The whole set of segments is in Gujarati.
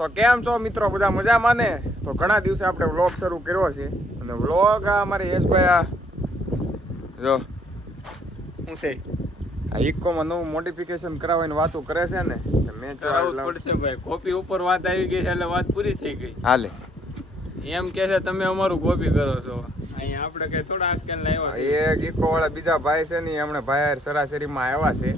તો કેમ છો મિત્રો, બધા મજામાં ને? તો ઘણા દિવસે આપણે વ્લોગ શરૂ કર્યો છે અને વ્લોગ આ અમારે યશભાઈ આ જો શું છે આ ઇકોમાં નવું મોડિફિકેશન કરાવવાની વાતો કરે છે ને, મેં કરાવવું જ પડશે ભાઈ. કોપી ઉપર વાત આવી ગઈ છે એટલે વાત પૂરી થઈ ગઈ. હાલે એમ કે છે તમે અમારું કોપી કરો છો. અહીંયા આપણે કઈ થોડા આજકાલ લાવ્યા એક ઇકો વાળા બીજા ભાઈ છે ને, હમણાં ભાઈ સરાસરીમાં આવ્યા છે.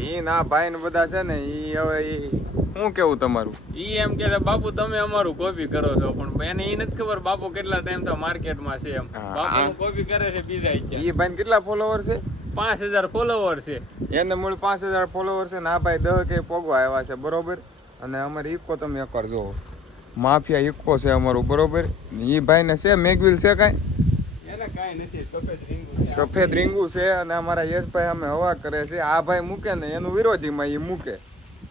ઈ ના ભાઈ ને બધા છે ને, ઈ હવે ઈ શું કેવું તમારું? ઈ એમ કે છે બાપુ તમે અમારું કોપી કરો છો, પણ એને ઈ નથી ખબર બાપુ કેટલા ટાઈમ તો માર્કેટમાં છે. એમ બાપુ કોપી કરે છે બીજા ઈ ભાઈ કેટલા ફોલોવર છે? 5000 ફોલોવર છે. એને મૂળ 5000 ફોલોવર છે ને આ ભાઈ 10 કે પોગવા આવ્યા છે, બરોબર. અને અમારી ઇકો તમે એકવાર જોવો, માફિયા ઇકો છે અમારું, બરોબર. ઈ ભાઈ ને છે મેગવિલ છે કાંઈ? એને કાંઈ નથી, સફેદ રીંગુ છે. અને અમારા યશભાઈ અમે હવા કરે છે. આ ભાઈ મૂકે ને એનું વિરોધીમાં એ મૂકે,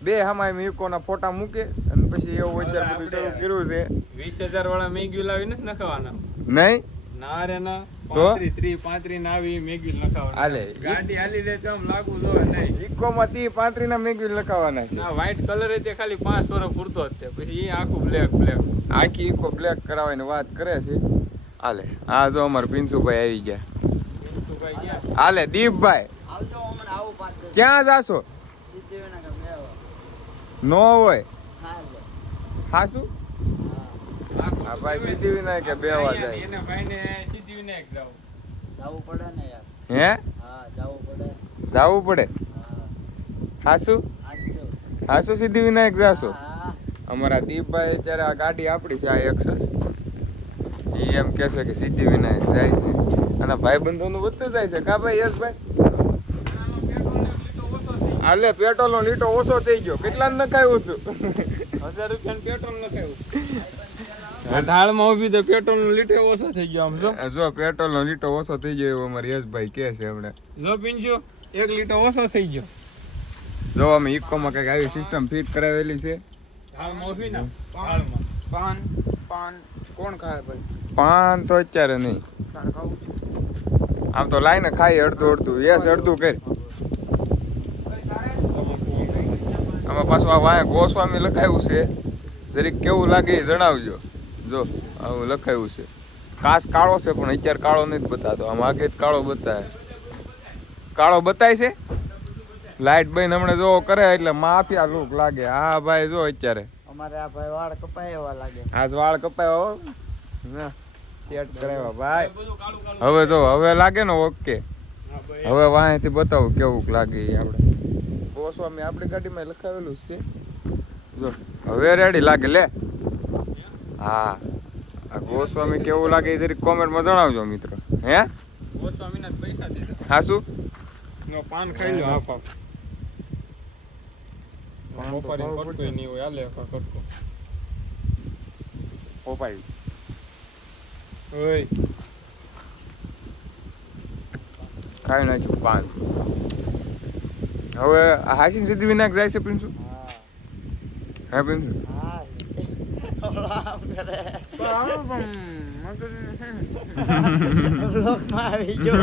બે હમાય ઇકોના ફોટા મૂકે અને પછી એવું વિચાર બધું શરૂ કર્યું છે. 20000 વાળા મેગી લાવી નથી નખાવાના. નહીં ના રે ના, તો 35 ના આવી મેગી નખાવાના. હાલે ગાડી હાલી રહે તો આમ લાગુ જોવે નહીં. ઇકોમાં 35 ના મેગવિલ લખાવાના છે. ના વ્હાઈટ કલર તે ખાલી 5 વર્ષ પૂરતો જ છે, પછી એ આખું બ્લેક આખી ઇકો બ્લેક કરાવવાની વાત કરે છે. હાલે આ જો અમાર પિન્સુભાઈ આવી ગયા. હાલે દીપભાઈ ક્યાં જાશો? નો હોય હાસુ આ ભાઈ સિદ્ધિ વિનાયક કે બેવા જાય. એને ભાઈને સિદ્ધિવિનાયક જાવું પડે ને યાર. હે હા જાવું પડે. જાવું પડે હાસુ હાસુ સિદ્ધિ વિનાયક જાશો? અમારા દીપભાઈ અત્યારે આ ગાડી આપણી છે, આ એક્સેસ. ઈ એમ કે છે કે સિદ્ધિ વિનાયક જાય છે અને ભાઈબંધોનું વધતું જાય છે. કા ભાઈ યશભાઈ? હાલે પેટ્રોલ નો લીટો ઓછો થઈ ગયો. કેટલા નખાયું હતું? 1000 રૂપિયા પેટ્રોલ નખાયું. ઢાળમાં ઉભી તો પેટ્રોલ નો લીટો ઓછો થઈ ગયો. આમ જો પેટ્રોલ નો લીટો ઓછો થઈ ગયો એવું અમારે યશભાઈ કે છે હમણાં. જો પિંચો 1 લીટર ઓછો થઈ ગયો. જો અમે ઇકોમાં કઈક આવી સિસ્ટમ ફિટ કરાવેલી છે. ઢાળમાં ઉભી ને ઢાળમાં પાન કોણ ખાય ભાઈ? પાન તો અત્યારે નહીં, આમ તો લાઈને ખાઈ અડધું યસ અડધું કરી. આમાં પાછું આ વાંહે ગોસ્વામી લખાયું છે, જરીક કેવું લાગે એ જણાવજો. જો આવું લખાયું છે. કાચ કાળો છે પણ અત્યારે કાળો નથી બતાતો, આમ આગે જ કાળો બતાવે. કાળો બતાય છે. લાઈટ બંધ હમણાં જો કરે એટલે માફિયા લુક લાગે. હા ભાઈ જો અત્યારે અમારે આ ભાઈ વાળ કપાય એવા લાગે. આજ વાળ કપાયો સેટ કરાવ્યા ભાઈ. હવે જો હવે લાગે ને ઓકે. હવે વાંહેથી બતાવું કેવું લાગે એ. આપણે ગોસ્વામી આપણી ગાડીમાં લખાવેલું છે. જો હવે રેડી લાગે લે. હા આ ગોસ્વામી કેવું લાગે એ જરીક કોમેન્ટમાં જણાવજો મિત્રો. હે ગોસ્વામીના પૈસા દીધા. હા શું નો પાન ખાઈ લો આપ આપ. મોપારી પડતો નહીં હોય આલે કરતો. પોપાઈ ઓય ખાઈ નાખ્યું પાન. હવે આ હાસીન સિદ્ધિ વિનાયક જાય છે પિન્સુ? હે પિન્સુ? હા આમ કરે. બ્લોકમાં આવી ગયો.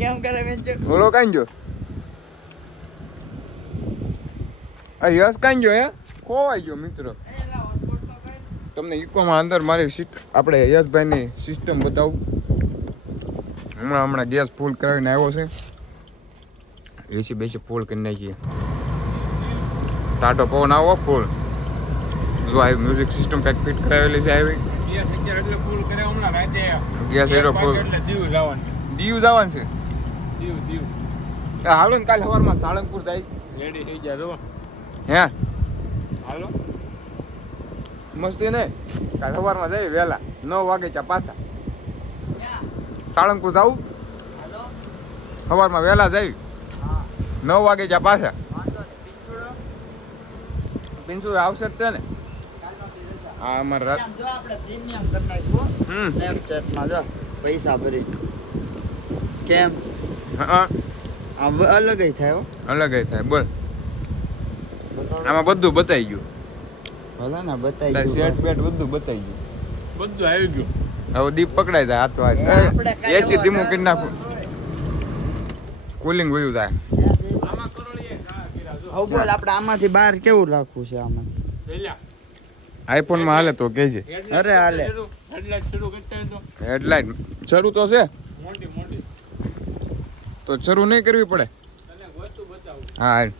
કેમ કરે મેંચો? બોલો કાંઈ જો આ યશ કાંઈ જો હે ખોવાઈ ગયો મિત્રો. તમને ઇકોમાં અંદર મારી સીટ આપણે યશભાઈની સિસ્ટમ બતાવું. હમણાં ગેસ ફૂલ કરાવીને આવ્યો છે. એસી બેસી ફૂલ કરી નાખીએ. ટાટો પવન આવો ફૂલ. જો આવી મ્યુઝિક સિસ્ટમ કંઈક ફિટ કરાવેલી છે. આવી ગેસ અત્યારે એટલે ફૂલ કરે હમણાં રાતે. ગેસ એટલો ફૂલ. એટલે દીવ જવાનું. દીવ જવાનું છે. દીવ હાલો ને કાલે સવારમાં સાળંગપુર જાય. રેડી થઈ ગયા જો. હે હાલો મસ્તી નહીં. કાલે સવારમાં જઈએ વહેલા 9 વાગે ત્યાં પાછા. સાળંગપુર જવું સવારમાં વહેલા જઈ 9 વાગે ત્યાં પાછા. પિન્સુ આવશે જ તે ને? હા અમારે રાત જો આપણે પ્રીમિયમ કરી નાખ્યું સ્નેપચેટમાં. જો પૈસા ભરી કેમ હા આમ અલગ થાય હો. અલગ થાય. બોલ આમાં બધું બતાવી ગયું. ભલે ને બતાવી તારી ગયું. સેટ બેટ બધું બતાવી ગયું. બધું આવી ગયું. હવે દીપ પકડાઈ જાય હાથો હાથ. એસી ધીમું કરી નાખું. કુલિંગ વયું જાય. આમાં કરોળીએ ઘા કર્યા જો. હવે બોલ આપણે આમાંથી બહાર કેવું રાખવું છે આમાં પેલા આઈફોન માં હાલે તો કેજે. અરે હાલે. હેડલાઇટ શરૂ કરતા હોય તો હેડલાઇટ શરૂ તો છે મોટી મોટી તો શરૂ નહીં કરવી પડે. તને વસ્તુ બતાવું. હા હાલ.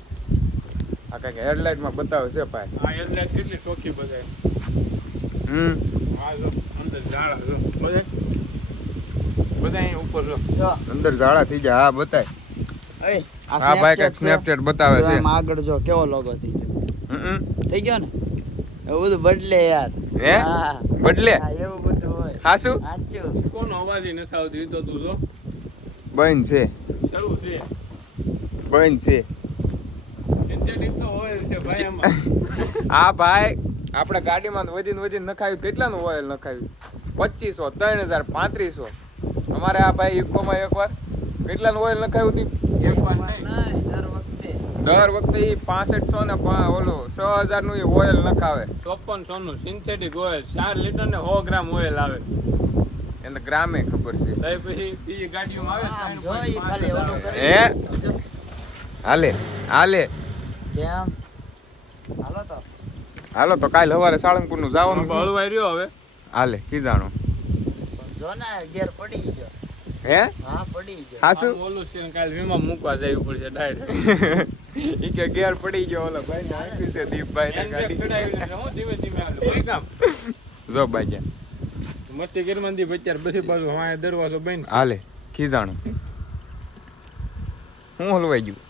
આ કઈક હેડલાઇટ માં બતાવે છે ભાઈ. આ હેડલાઇટ કેટલી ચોખ્ખી બતાવે. આ જો અંદર ઝાડા જો બતાય અહીં ઉપર જો જો અંદર ઝાડા થઈ જાય. હા બતાય. એ આ ભાઈ કઈક સ્નેપચેટ બતાવે છે. આમ આગળ જો કેવો લોગો થઈ ગયો. હમ. થઈ ગયો ને એવું બધું બદલે યાર. હે હા બદલે હા, એવું બધું હોય. હાસુ સાચું. કોનો અવાજ ય નથી આવતો ઈ તો તું જો બંધ છે શરૂ છે બંધ છે. સિન્થેટિક તો ઓઇલ છે ભાઈ એમાં. આ ભાઈ આપણે ગાડીમાં વધીને નખાવ્યું. કેટલાનું ઓઇલ નખાવ્યું? 2500 3000 3500. અમારે આ ભાઈ ઇકોમાં એકવાર કેટલાનું ઓઇલ નખાવ્યું હતું? એક વાર નહીં નહીં, દર વખતે દર વખતે ઈ 6500 ને ઓલો 6000 નું ઈ ઓઇલ નખાવે. 5400 નું સિન્થેટિક ઓઇલ 4 લીટર ને 100 ગ્રામ ઓઇલ આવે. એને ગ્રામે ખબર છે. તઈ પછી બીજી ગાડીઓમાં આવે આમ જો ઈ ખાલી ઓલું કરે. હે હાલે હાલે. કેમ હાલો તો હાલો તો કાલ સવારે સાળંગપુર નું જવાનું. હળવાઈ રહ્યો હવે. હાલે ખીજાણું. જો ને ગેર પડી ગયો. હે હા પડી ગયો. હાસુ આમ ઓલું છે કાલ વીમા મૂકવા જવું પડશે ડાયરેક્ટ. ઈ કે ગેર પડી ગયો. ઓલા ભાઈ ને આપી છે દીપભાઈ ને ગાડી. હું ધીમે ધીમે આવે કોઈ કામ જો બાજ્યા. મસ્તી ગરમંદી બચ્ચાર બધી બાજુ હા દરવાજો બંધ. હાલે ખીજાણું. હું હલવાઈ ગયું.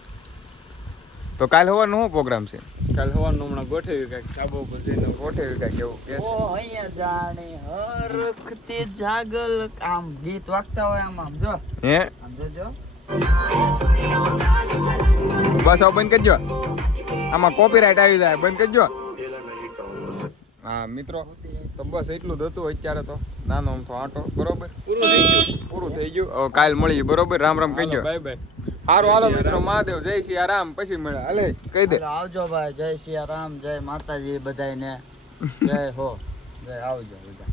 તો કાલ સવારનો શું પ્રોગ્રામ છે? કાલ સવારનું હમણાં ગોઠવ્યું કાંઈક ધાબા ઉપર જઈને ગોઠવ્યું કાંઈક એવું કે છે. ઓ અહીંયા જાણે હરખતે જાગલ આમ ગીત વાગતા હોય આમ આમ જો હે આમ જોજો. બસ હવે બંધ કરજો. આમાં કોપીરાઈટ આવી જાય. બંધ કરજો. હા મિત્રો તો બસ એટલું જ હતું અત્યારે તો. નાનો આમ તો આંટો બરોબર પૂરું થઈ ગયું. પૂરું થઈ ગયું. હવે કાલ મળીએ બરોબર. રામ રામ કહીજો. Bye bye. સારું હાલો મિત્રો. મહાદેવ જય સિયારામ. પછી મળે. હાલે કહી દે. હાલો, આવજો ભાઈ. જય સિયારામ, જય માતાજી બધાયને. જય હો, જય આવજો બધા.